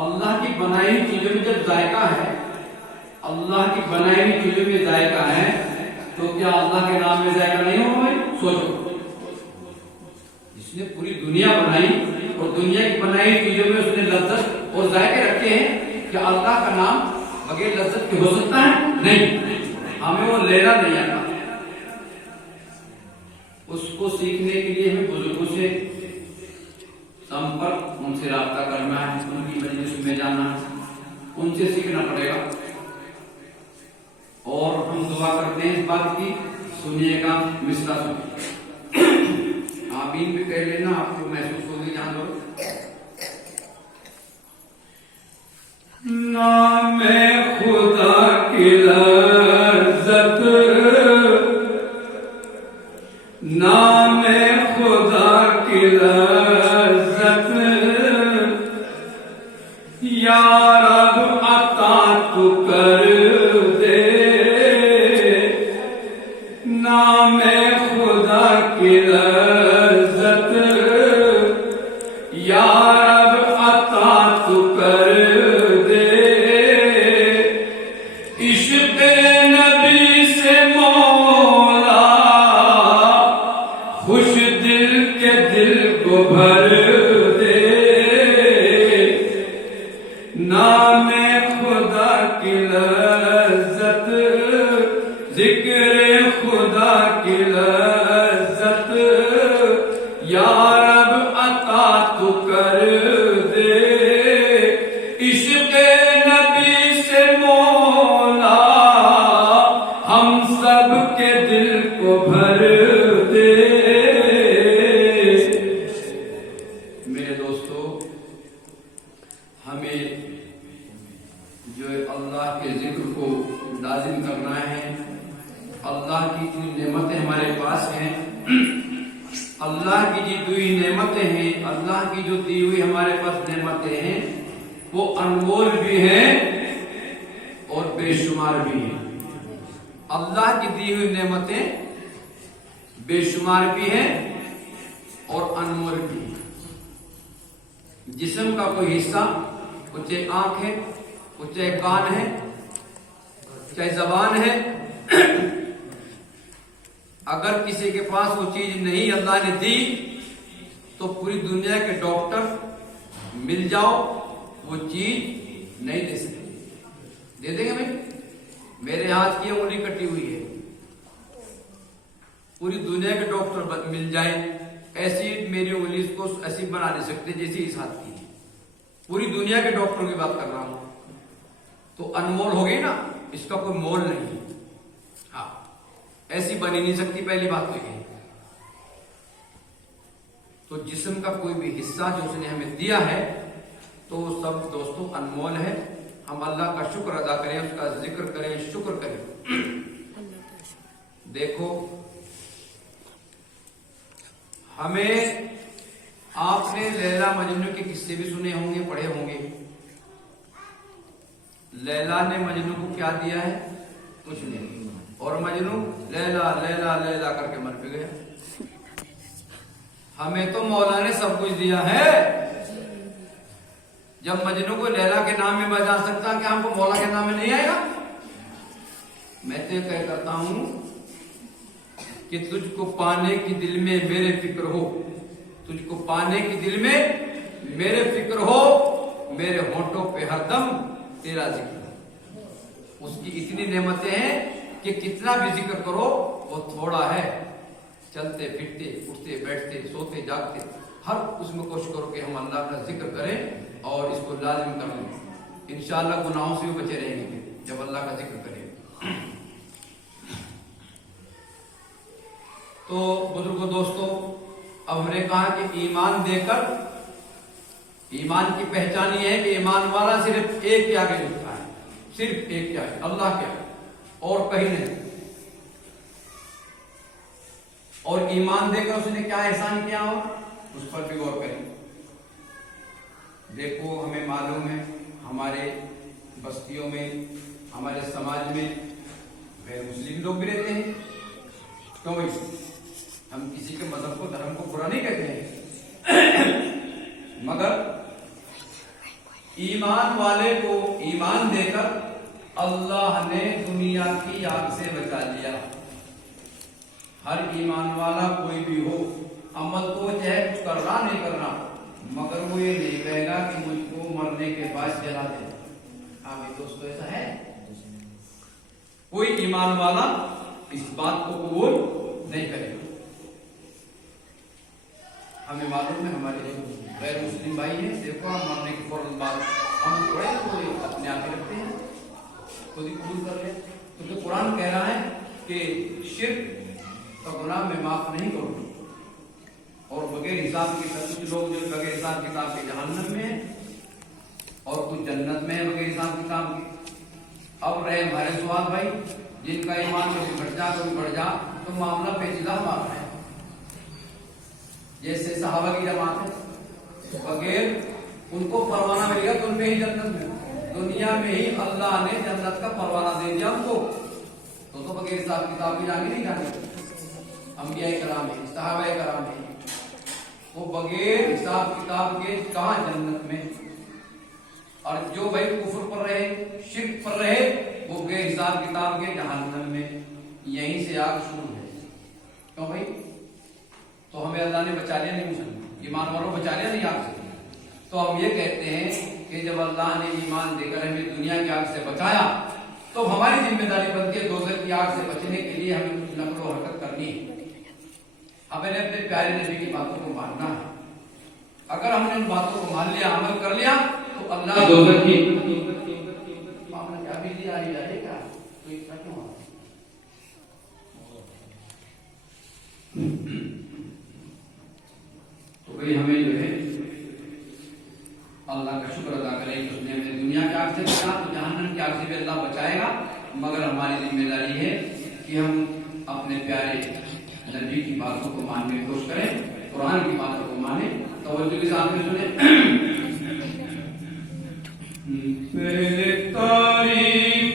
اللہ کی بنائی ہوئی چیزوں میں جب ذائقہ ہے، اللہ کی بنائی ہوئی چیزوں میں ذائقہ ہے، تو کیا اللہ کے نام میں ذائقہ نہیں ہوگا بھائی؟ سوچو، جس نے پوری دنیا بنائی اور دنیا کی بنائی ہوئی چیزوں میں اس نے لذت اور ذائقے رکھے ہیں، کیا اللہ کا نام بغیر لذت کے ہو سکتا ہے؟ نہیں، ہمیں وہ لینا نہیں آتا۔ اس کو سیکھنے کے لیے ہمیں بزرگوں سے سمپرک، ان سے رابطہ کرنا ہے، ان کی مجلس میں جانا ہے، ان سے سیکھنا پڑے گا۔ اور ہم دعا کرتے ہیں اس بات کی، سنیے گا مصرع سنیے، آمین بھی کہہ لینا، آپ کو محسوس ہوگی جان لو۔ نام خدا کی لذت، نام خدا کی لذت، یا رب عطا تو کر دے، نام خدا کی لذت، یا رب عطا تو کر دے، عشق نبی سے مولا خوش دل کے دل کو بھر دے، نام خدا کی لذت، ذکر خدا کی لذت، یا رب عطا تو کر دے، عشق نبی سے مولا ہم سب کے دل کو بھر دے۔ میرے دوستو، ہمیں جو اللہ کے ذکر کو لازم کرنا ہے، اللہ کی جو نعمتیں ہمارے پاس ہیں، اللہ کی جو دی ہوئی نعمتیں ہیں، اللہ کی جو دی ہوئی ہمارے پاس نعمتیں ہیں، وہ انمول بھی ہیں اور بے شمار بھی ہیں۔ اللہ کی دی ہوئی نعمتیں بے شمار بھی ہیں اور انمول بھی ہیں۔ جسم کا کوئی حصہ، وہ چاہے آنکھ ہے، وہ چاہے کان ہے، چاہے زبان ہے، اگر کسی کے پاس وہ چیز نہیں اللہ نے دی تو پوری دنیا کے ڈاکٹر مل جاؤ وہ چیز نہیں دے سکتے۔ دے دیں گے بھائی؟ میرے ہاتھ کی انگلی کٹی ہوئی ہے، پوری دنیا کے ڈاکٹر مل جائیں، ایسی میری انگلی کو ایسی بنا نہیں سکتے جیسی اس ہاتھ کی ہے۔ پوری دنیا کے ڈاکٹروں کی بات کر رہا ہوں، تو انمول ہو گئی نا، اس کا کوئی مول نہیں۔ ہاں، ایسی بنی نہیں سکتی، پہلی بات تو یہ۔ تو جسم کا کوئی بھی حصہ جو اس نے ہمیں دیا ہے تو وہ سب دوستوں انمول ہے۔ ہم اللہ کا شکر ادا کریں، اس کا ذکر کریں، شکر کریں۔ دیکھو، ہمیں آپ نے لیلا مجنوں کے قصے بھی سنے ہوں گے، پڑھے ہوں گے۔ لیلا نے مجنوں کو کیا دیا ہے؟ کچھ نہیں، اور مجنوں لیلا لیلا لیلا کر کے مر پہ گیا۔ ہمیں تو مولا نے سب کچھ دیا ہے۔ جب مجنوں کو لیلا کے نام میں بجا سکتا، کہ ہم کو مولا کے نام میں نہیں آئے گا؟ میں تو یہ کرتا ہوں کہ تجھ کو پانے کی دل میں میرے فکر ہو، تجھ کو پانے کی دل میں میرے فکر ہو، میرے ہونٹوں پہ ہر دم تیرا ذکر۔ اس کی اتنی نعمتیں ہیں کہ کتنا بھی ذکر کرو وہ تھوڑا ہے۔ چلتے پھرتے، اٹھتے بیٹھتے، سوتے جاگتے، ہر اس میں کوشش کرو کہ ہم اللہ کا ذکر کریں اور اس کو لازم کر لیں۔ انشاءاللہ گناہوں سے بھی بچے رہیں گے جب اللہ کا ذکر کریں۔ تو بزرگوں، دوستوں، اب ہم نے کہا کہ ایمان دے کر، ایمان کی پہچان یہ ہے کہ ایمان والا صرف ایک کے آگے جھکتا ہے، صرف ایک کے آگے، اللہ کے آگے، اور کہیں نہیں۔ اور ایمان دے کر اس نے کیا احسان کیا ہو، اس پر بھی غور کریں۔ دیکھو، ہمیں معلوم ہے ہمارے بستیوں میں، ہمارے سماج میں غیر مسلم لوگ بھی رہتے ہیں۔ کیوں بھائی؟ ہم کسی کے مذہب کو، دھرم کو برا نہیں کہتے ہیں، مگر ایمان والے کو ایمان دے کر اللہ نے دنیا کی آگ سے بچا لیا۔ ہر ایمان والا کوئی بھی ہو، عمل تو چاہے کچھ کرنا نہیں کرنا، مگر وہ یہ نہیں کہے گا کہ مجھ کو مرنے کے بعد جلا دے۔ آمین دوستو، ایسا ہے؟ کوئی ایمان والا اس بات کو قبول نہیں کرے گا۔ ہمیں معلوم ہے ہمارے غیر مسلم بھائی ہیں، دیکھو ہم مرنے کے فوراً بعد ہم تھوڑے کوئی اپنے آپ ہی رکھتے ہیں، خود ہی قبول کر لیں، کیونکہ قرآن کہہ رہا ہے کہ شرک کا گناہ میں معاف نہیں کروں، اور بغیر حساب کے کچھ لوگ جو بغیر حساب کتاب کے جہنم میں ہیں اور کچھ جنت میں ہے بغیر حساب کتاب کے۔ اب رہے ہمارے سوال بھائی، جن کا ایمان کبھی گھٹ جا کبھی بڑھ جا تو معاملہ پیچیدہ معاملہ ہے۔ جیسے صحابہ کی جماعت ہے، بغیر ان کو پروانہ ملے گا تو ان پہ ہی جنت میں، دنیا میں ہی اللہ نے جنت کا پروانہ دے دیا ان کو، تو بغیر حساب کتاب کی جانے نہیں جانے۔ انبیاء کرام ہے، صحابہ کرام ہے، وہ بغیر حساب کتاب کے کہاں جنت میں، اور جو بھائی کفر پر رہے، شرک پر رہے، وہ بغیر حساب کتاب کے جہنم میں۔ یہیں سے آگ شروع ہے۔ کیوں بھائی؟ تو ہمیں اللہ نے بچا لیا نہیں، مسلمان ایمان والوں بچا لیا نہیں آگ سے۔ تو ہم یہ کہتے ہیں کہ جب اللہ نے ایمان دے کر ہمیں دنیا کی آگ سے بچایا تو ہماری ذمہ داری بنتی ہے دوزخ کی آگ سے بچنے کے لیے ہمیں کچھ نقل و حرکت کرنی ہے۔ ہمیں نے اپنے پیارے نبی کی باتوں کو ماننا ہے۔ اگر ہم نے ان باتوں کو مان لیا، عمل کر لیا، تو اللہ دوزخ کی معاملہ کیا بجلی آ رہی ہے کیا؟ تو اتنا کیوں ہو رہا ہے؟ تو بھئی ہمیں جو ہے اللہ کا شکر ادا کریں کہ اس نے ہمیں دنیا کی آگ سے بچا، تو جہنم کی آگ سے بھی اللہ بچائے گا، مگر ہماری ذمہ داری ہے کہ ہم اپنے پیارے نبی کی باتوں کو ماننے کی کوشش کریں، قرآن کی باتوں کو مانیں۔ توجہ کے ساتھ میں سنیں۔ پہلے تعریف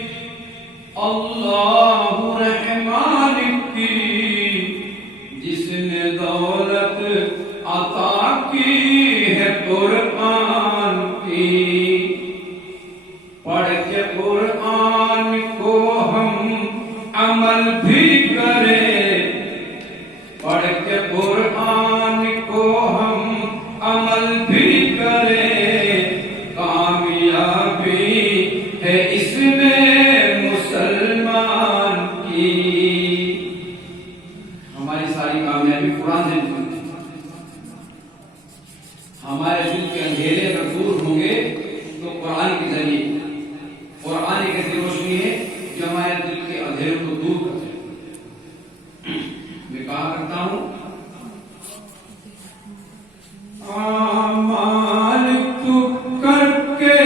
اللہ رحمان کی، جس نے دولت عطا کی ہے قرآن کی، پڑھ کے قرآن کو ہم عمل بھی کریں، پڑھ کے قرآن کو ہم عمل بھی کریں، کامیابی ہے اس میں مسلمان کی۔ ہماری ساری کامیابی قرآن سے ملتی ہے۔ ہمارے دل کے اندھیرے اگر دور ہوں گے تو قرآن کے ذریعے، قرآن ایک ایسی روشنی ہے جو ہمارے دل کے اندھیرے کو دور کرتے ہیں۔ میں کہا کرتا ہوں، اعمال تو کر کے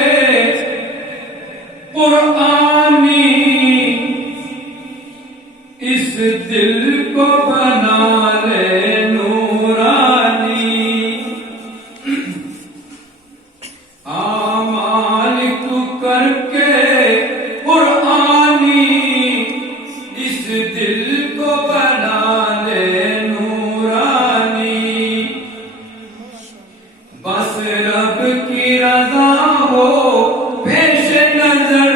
قرآنی، اس دل کو بنا لے نورانی، اعمال تو کر کے قرآنی، اس دل کو بنا لے نورانی، بس رب کی رضا ہو پیش نظر،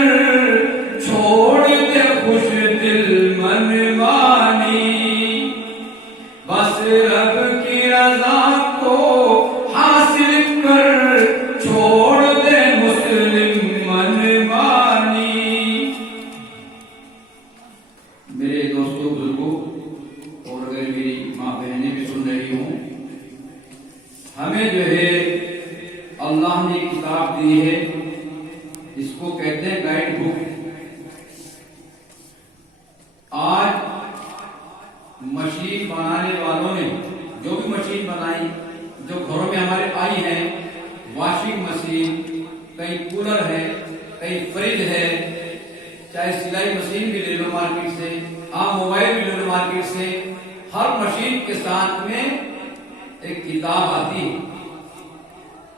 چھوڑ دے خوش دل منمانی، بس رب کی رضا کو حاصل کر، چھوڑ دے مسلم منمانی۔ میرے دوستوں بزرگوں، اور اگر میری ماں بہنیں بھی سن رہی ہوں، ہمیں جو ہے اللہ نے کتاب دی ہے، اس کو کہتے ہیں گائیڈ بک۔ آج مشین بنانے والوں نے جو بھی مشین بنائی، جو گھروں میں ہمارے آئی ہے، واشنگ مشین، کئی کولر ہے، کئی فریج ہے، چاہے سلائی مشین بھی لے لو مارکیٹ سے، آپ موبائل بھی لے لو مارکیٹ سے، ہر مشین کے ساتھ میں ایک کتاب آتی ہے،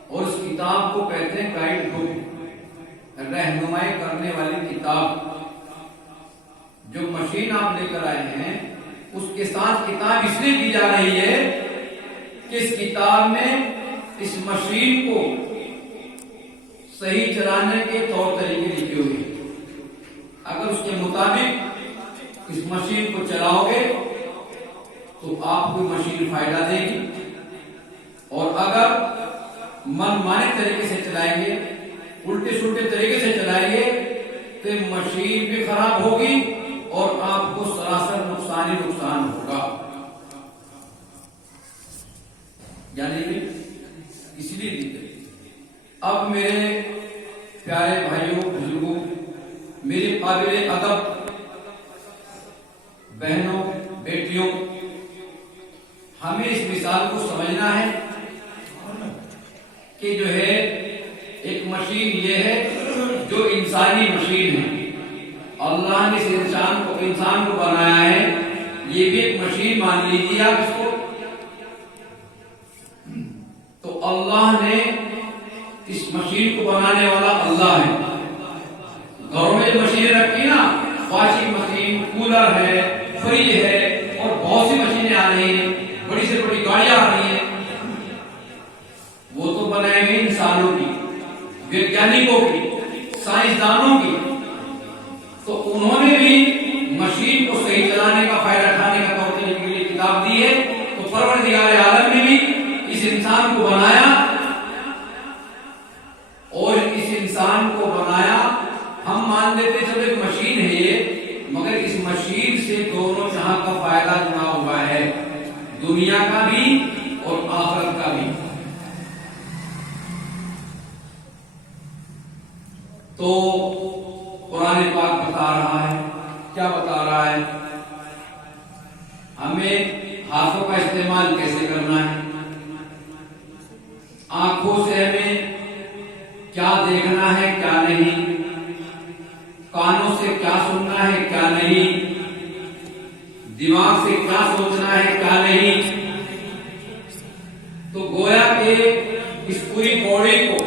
اور اس کتاب کو کہتے ہیں گائیڈ بک، رہنمائی کرنے والی کتاب۔ جو مشین آپ لے کر آئے ہیں اس کے ساتھ کتاب اس لیے دی جا رہی ہے کہ اس کتاب میں اس مشین کو صحیح چلانے کے طور طریقے لکھے ہوئے ہیں. اگر اس کے مطابق اس مشین کو چلاؤ گے تو آپ کو مشین فائدہ دے گی، اور اگر من مانے طریقے سے چلائیں گے، الٹے سلٹے طریقے سے چلائیں گے تو مشین بھی خراب ہوگی اور آپ کو سراسر نقصان ہی نقصان ہوگا. یعنی کہ اس لیے اب میرے پیارے بھائیوں بزرگوں، میرے قابل ادب بہنوں بیٹیوں، ہمیں اس مثال کو سمجھنا ہے کہ جو ہے ایک مشین یہ ہے جو انسانی مشین ہے. اللہ نے اس انسان کو بنایا ہے، یہ بھی ایک مشین مان لیجیے آپ اس کو. تو اللہ نے اس مشین کو بنانے والا اللہ ہے. گھروں میں جو مشینیں رکھی نا، واشنگ مشین، کولر ہے، فریج ہے، اور بہت سی مشینیں آ رہی ہیں، بڑی سے بڑی گاڑیاں آ رہی ہیں، وہ تو بنائے ہوئے انسانوں کی، ویگیانکوں کی، سائنسدانوں کی. تو انہوں نے بھی مشین کو صحیح چلانے کا، فائدہ اٹھانے کا طور طریقے کے لیے کتاب دی ہے. تو پروردگار عالم نے بھی اس انسان کو بنایا، اور اس انسان کو بنایا. ہم مان لیتے چلو ایک مشین ہے یہ، مگر اس مشین سے دونوں جہاں کا فائدہ جڑا ہوا ہے، دنیا کا بھی اور آخرت کا بھی. تو قرآن پاک بتا رہا ہے، کیا بتا رہا ہے؟ ہمیں ہاتھوں کا استعمال کیسے کرنا ہے، آنکھوں سے ہمیں کیا دیکھنا ہے کیا نہیں، کانوں سے کیا سننا ہے کیا نہیں، دماغ سے کیا سوچنا ہے کیا نہیں. تو گویا کہ اس پوری باڈی کو